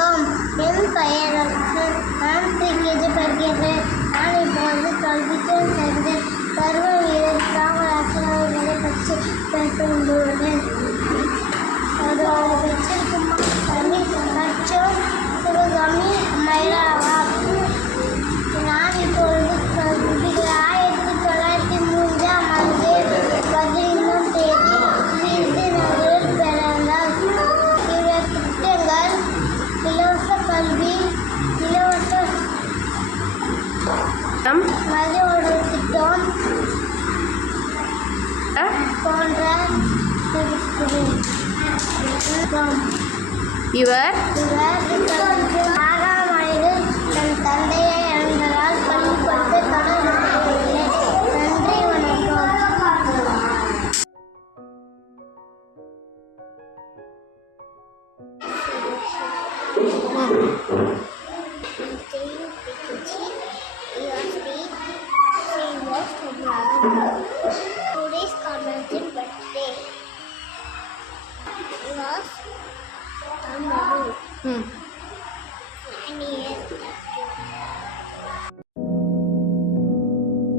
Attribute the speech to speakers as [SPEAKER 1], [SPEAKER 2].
[SPEAKER 1] வணக்கம் என் பெயர் ரகு. நான் பிரிகேஜி படிக்கிறேன் நான் இப்போது கல்விக்கு சேர்ந்து பருவ திட்டம்.
[SPEAKER 2] இவர்?
[SPEAKER 1] இவர் ஆறாம் Today's convention birthday was on the
[SPEAKER 2] ம்